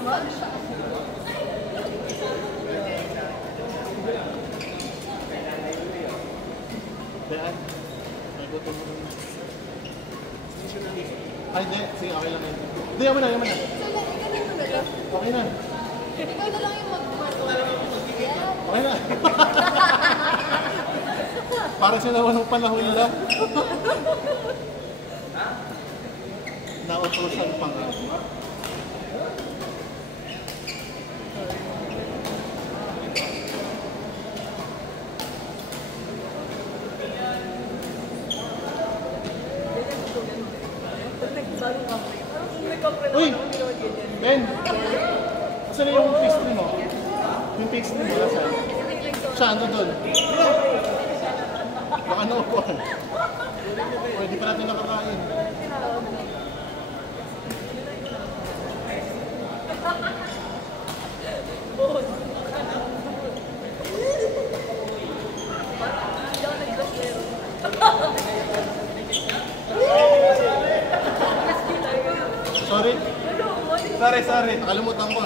Daan. May gutom mo naman. Ay, hindi. Sige, okay lang yun. Hindi, yaman na, yaman na. Okay na. Ikaw na lang yung Okay na. Para sila walang panahon nila. Nautusan pa nga. Uy! Ben! Saan na yung pastry mo? Yung pastry mo, saan? Siya, ano doon? Baka naupuan. Pwede pa natin nakakain. Sorry. Sorry. Nakalimutan ko.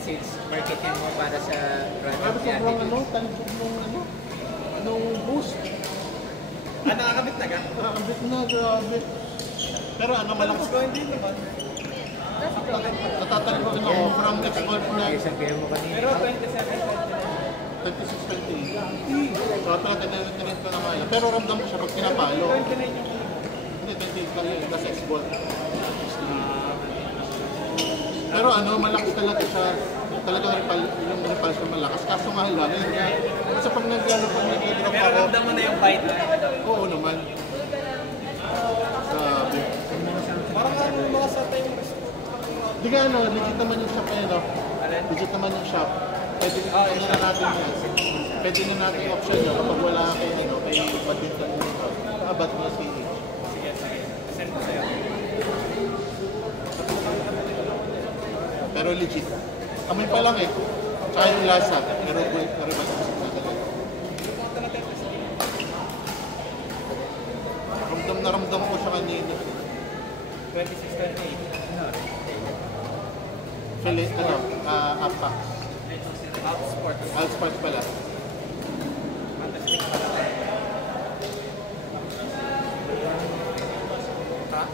Sales marketing mo para sa Grabe sobrang tanong anong boost. Nakakabit na ka? Nakakabit na, grabe. Pero ano malakas ko hindi naman. Natatalip ko ako from export na. Isang kaya mo kanina. Pero 26-28. So pala tinalit ko na kaya. Pero ramdam ko siya pag pinapalo. 29 yung Hindi, 28 lang yun. Kasi export. Pero ano, malakas talaga siya. Talagang yung repulse na malakas. Kaso nga lang, yun nga. Kasi pag nag-drop ako. Pero ramdam mo na yung bite. Oo naman. Sabi. Parang ano mga sa time Di ka ano, legit naman yung shop eh, no? Legit naman yung shop. Pwede na natin yan. Pwede na natin yung option nyo kapag wala kayo, ano, kay badminton mo ito. Bad mo si Sige. Send ko sa'yo. pero legit. Amoy pa lang eh. Tsaka yung lasa. Pero ba ramdam ko siya kanina. 26-28. Filet, ano, Apax. Outsport. Alsports pala. Fantastic pala. Ha?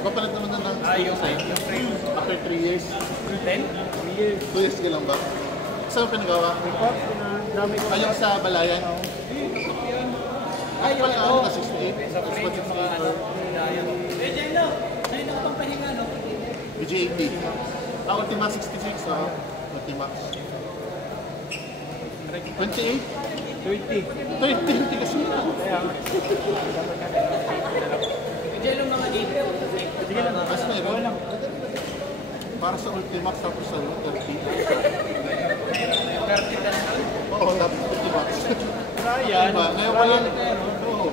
Kapalit naman na ng Yung frame. after 3 years. 10? 2 years ka lang ba? Saan mo pinagawa? Ayun sa Balayan? Ay, pala ano na 68? Sa frame yung mga ano. Diyan na itong pahinga, no? BG80. Ultimax 66, Ultimax. 28? 30 kasi na. Diyan yung mga 8. Sige lang, mas meron. Para sa Ultimax tapos sa 30. 30 na. Oo, tapos Ultimax. Ryan. Ngayon ko lang. Oo.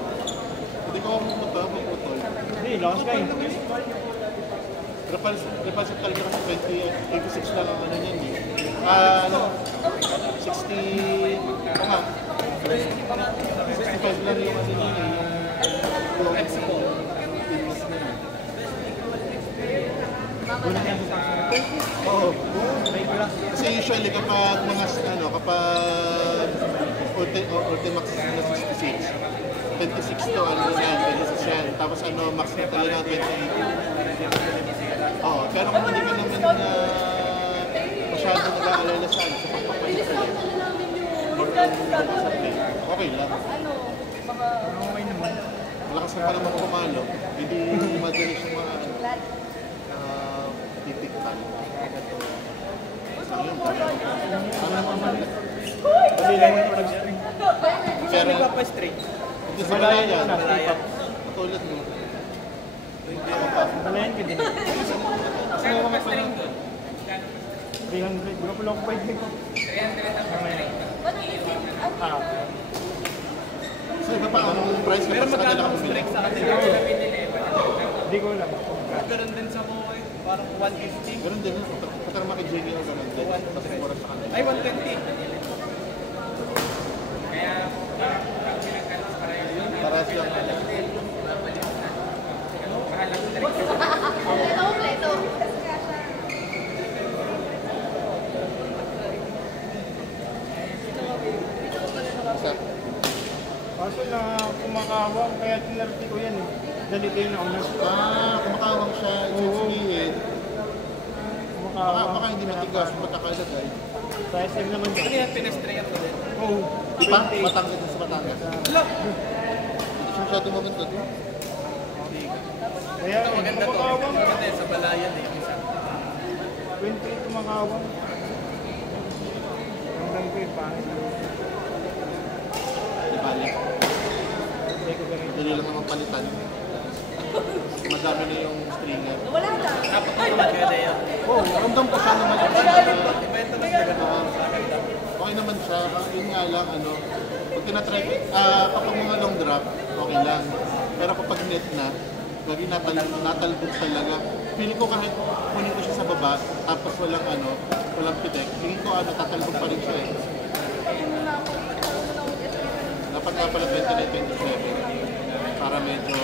Hindi ko pumunta, puputol. Hindi, lakas ka eh. Repulsive talaga kasi 86 lang ang ano niyan eh. 60... Oo nga. 65 lang yung ano niyan eh. Yung flexible. Oo. Kasi usually kapag mga ano, kapag Ultimax na 66, 26 to ano yan, 26 yan. Tapos ano, max na talaga 28. Oo, pero kung hindi ka naman masyado nag-aalala sa ano, sa pagpapalit sa okay lang. Okay naman. Malakas na parang makumalo. Hindi madali siya mga titiktan. Ayun, parang naman. Dali lang yung nag-string. Pero Saan pa straight? hindi sa Balayan. Katulad mo. Malayan ka din. Kasi may mga string. 300. Grupo lang ko 5 ko. 300 ang So iba pa ang price pero kapag sa kanila magkano kami strike sa kanila? Hindi ko alam. Ganun din sa mga parang 150. Ganun din, pagkarama kay JB o ganun din. Kasi mura sa kanila. Ay, 120. Isa. Kaso na kumakawang, kaya tinarti ko yan eh. Dali kayo na una. Kumakawang siya. Ibig sabihin, Kumakawang. baka hindi matigas, magkakalagay. Sa SM naman Ano yun. yan, pinestream ko din? Oo. Di ba? 28. Batangas na sa Batangas. Hala! Hindi siya masyado maganda. Kaya Ito, maganda to. kumakawang. Maganda yun, sa balayan eh. Yung isa. 28 kumakawang. Hanggang ko yung pangit. Di balik. Hindi ko ganun. Dali lang naman palitan. Madami na yung stringer. Wala na. Dapat ko naman kaya na yan. Oo, ramdam ko siya naman. Ibenta lang talaga naman sa akin. Okay naman siya. Yun nga lang, pag tinatry, kapag mga long drop, okay lang. Pero kapag net na, lagi natalbog talaga. Feeling ko kahit kunin ko siya sa baba, tapos walang pitek, feeling ko tatalbog pa rin siya eh. Dapat nga pala 29-27 para medyo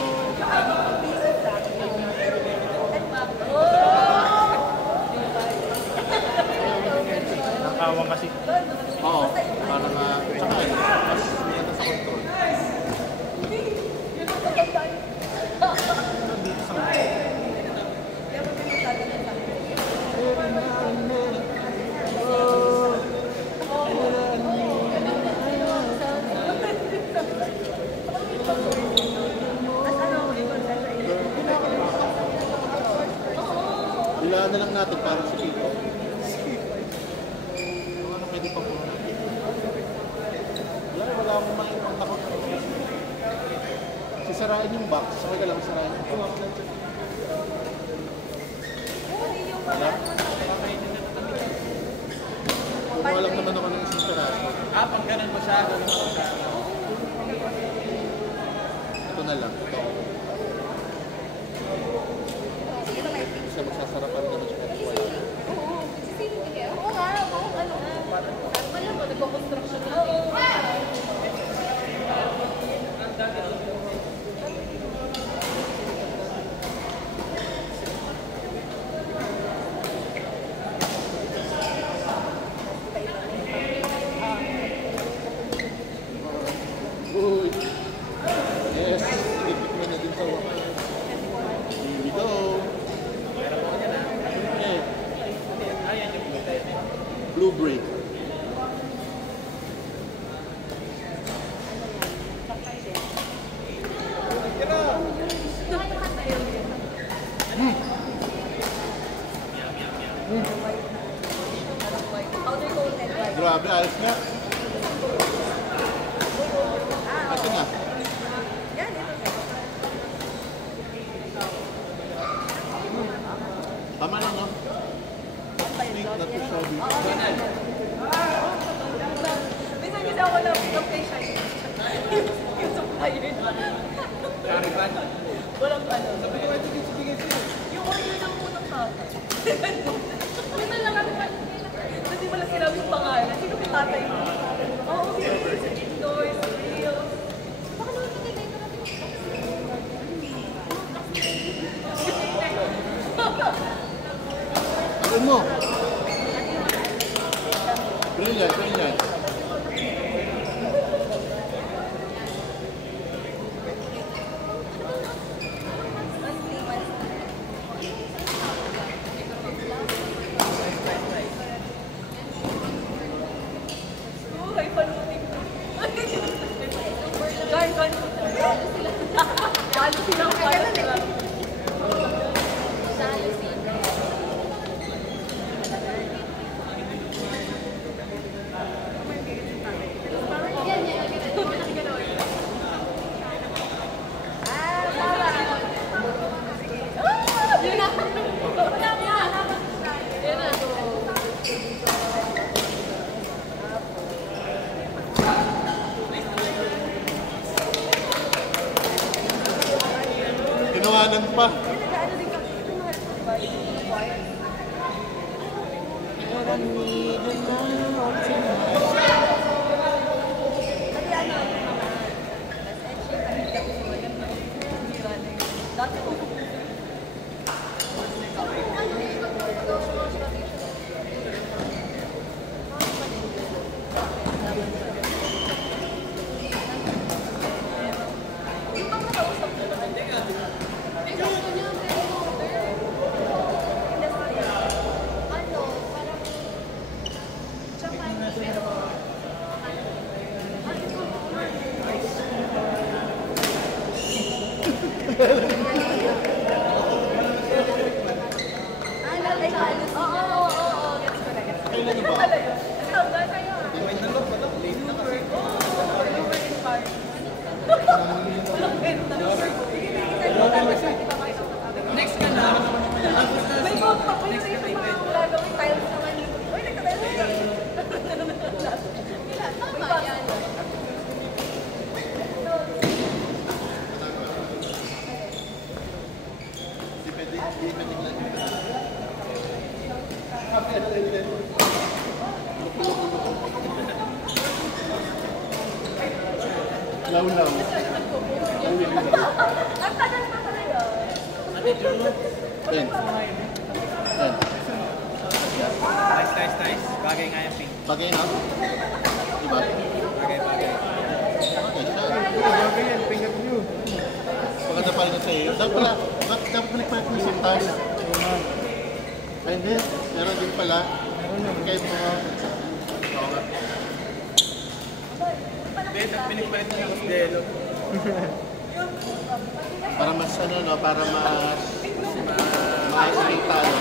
Nakawang kasi. oo, para nga, tsaka mas maganda sa control. Ilaan na lang natin para sa Kiko. Ano pwede pa po natin? Wala akong makikita takot. Sisarain yung box, okay ka lang sarain yung box. Wala? Kumuha lang naman ako ng isang peraso. Pag ganun mo siya, gawin mo siya. Ito na lang, ito. Kasi magsasarapan naman siya kahit wala. Oo nga, ano. Malam mo, nagko-construction na. Uy! Yes! Ipit mo na din sa wakas. Here we go! Okay. Blue break. Grabe, ayos nga. Ito na. Tama lang, no? Sweet, not too shabby. Minsan kasi ako ng patient. Yung supplier. Caravan. Walang ano. Yung order ng unang tata. Minsan lang kami hindi mo lang sinabi yung pangalan. Sino yung tatay mo? Oo, si Indoors, Reels. Baka naman magigay ko natin. Gawin mo. Brilliant, brilliant. Ay, panutin ko. Gan. Lalo silang parang. Tinawanan pa. Gets ko na, gets ko. Kailan Yun ba? pala yun. Ang tawag sa'yo ah. Wait na lang pala. Late na kasi. Over-inspired. Next ka na. May mga papayisin yung mga gagawin tiles naman dito. Uy, nagka-tiles na. Tama yan. Di pwede lang. Law-law. Ang tagal pa talaga. Ate Juno. 10. 10. Nice. Bagay nga yung pink. Bagay na? Diba? Bagay. Bagay siya. Bagay yan, pingat nyo. Maganda pa rin sa'yo. Dapat pinagpalit mo yung taas. Ay, hindi. Meron din pala. Kahit mga... Oo nga. Beta, pinagpalit niya ako sa Delo. Para mas ano, no? Para mas... Maayos talo.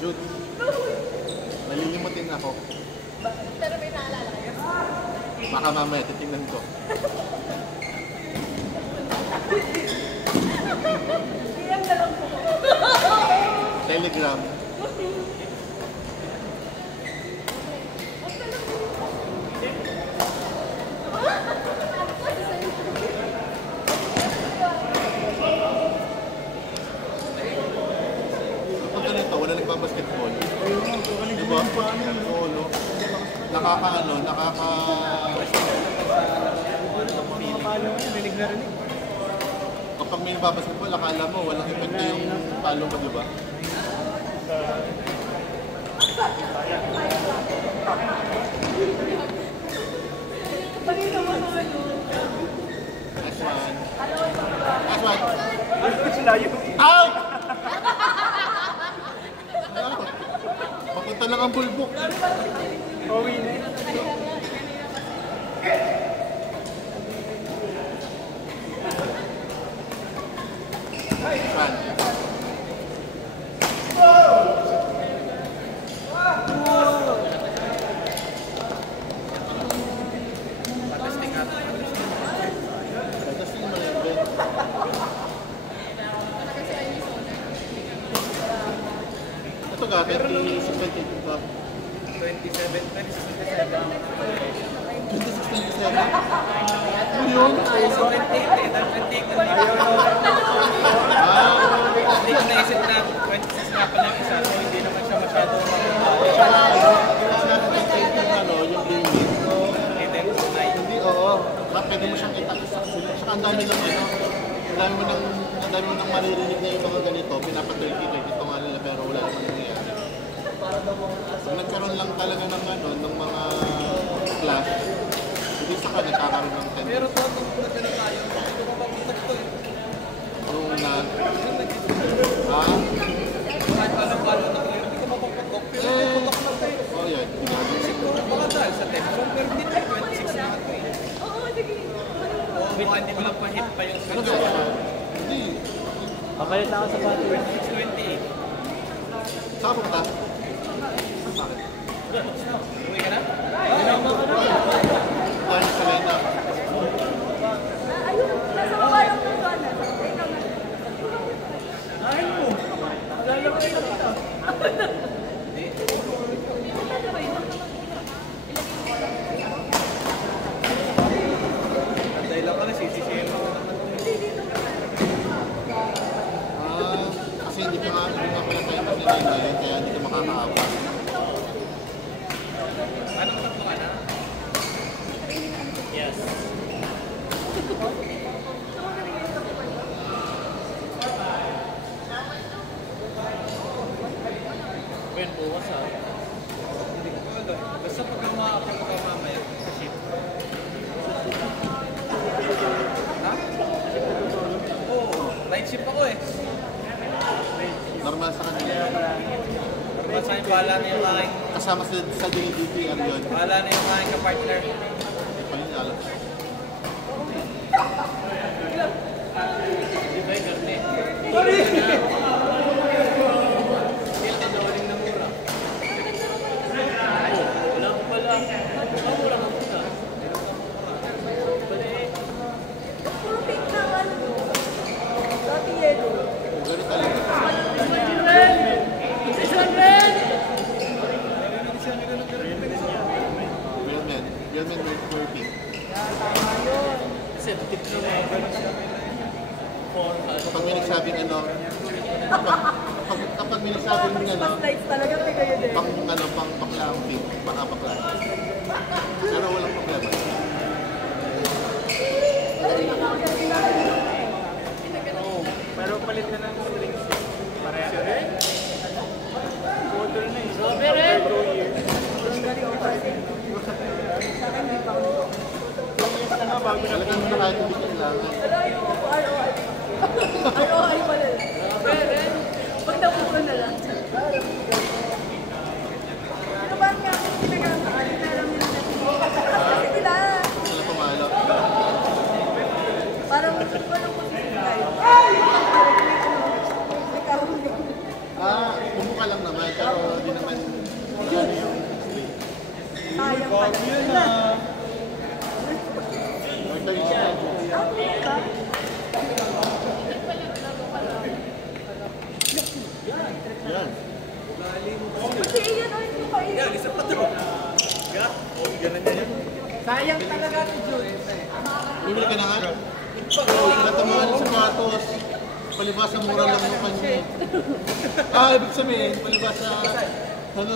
Jude, nalilimutin ako. Pero may naalala kayo. Baka mamaya, titignan ko. DM na lang po. Telegram. Kapag ganito, wala nagbabasketball. Diba? Oo, no? Rinig na rinig. Kapag may nagbabasketball, akala mo, walang epekto yung palo mo, diba? Kanina mo naman yun. Last one. Last one. Layo. Out! Papunta lang ang bulbok. Pauwi na eh. Fan. Patasting nga. Tapos yung mga event. Ito ka, 26-28 ito. 27. 26-27? Ano yun? So, 28 eh. Dahil 28 na dito. Hindi ko naisip na 26 nga pala yung isa. So, hindi naman siya masyado. Kasi natin yung ano, yung gaming. Hindi, oo. Pwede mo siyang itakisak sila. Saka ang dami lang ano. Ang dami mo nang maririnig na yung mga ganito. Pinapatuloy ito nga nila pero wala naman nangyayari. Pag nagkaroon lang talaga ng ano, ng mga clash, hindi saka nagkakaroon ng tendency. Pero sa ating nagkano tayo, hindi ko mapapagsak to eh. Yung na... Ha? Kahit palo-palo na kayo, hindi ko mapapagsak. Pero puputok na to eh. Oo yan. Siguro baka dahil sa tension, pero hindi tayo 26 na ito eh. Oo, sige. O baka hindi mo lang pa-hit pa yung Ano switch. ba? Hindi. Papalit na ako sa bati. 26-28. Saan punta? Bakit? Uwi ka na? Dahil sa Lena. Ayun, nasa baba lang ng zona. Ay mo! Lalabas na kita. Anday lang ka na, sisisihin mo. Kasi hindi ka nga pala tayo kasi ngayon, kaya hindi ka makakaawa. Ano ka tatlo ka na? Yes. Ben, bukas ah. Basta pag umaapil ka mamaya, ship. Ha? Oo, night shift ako eh. Normal sa kanila. Normal sa akin, bahala na yung aking, Kasama sa DDPR yun. bahala na yung aking kapartner. Pag alam. Di ba yun eh? Sorry! Kailan na waling na mura? Wala ko pala. Mura ka muna. Puro pink na ano. Dati yellow. Ganun talaga. 600! Real men working. Tama yun. Kasi tip na mga Kapag may nagsabing ano, kapag may nagsabing Tapos ano, mas lights talaga, may kayo din. pang bakla ang pink, baka bakla. Pero walang problema. Pero palit na ng drinks. Pareha. Photo na eh. Ang galing ko kasi. Sa akin, di pa ako. Yes na nga bago na Talagang na kahit hindi kailangan. Wala yung ROI. ROI pala. Pag napupo na lang. Ano ba nga pinag-aasakan? Alam nila na. Kasi nila. Sila pamalo. Parang walang position tayo. May kahon yun. Bumuka lang naman, pero di naman ano yung Sayang pala. order yung schedule. Diba? Yan. Kasi yan ay ito kayo. Yan, isa pa to. Ganun na yun. sayang talaga ni Jude. Bumili ka na nga. Natamaan sa sapatos. Palibasa mura lang yung kanya. Ibig sabihin, palibasa ano,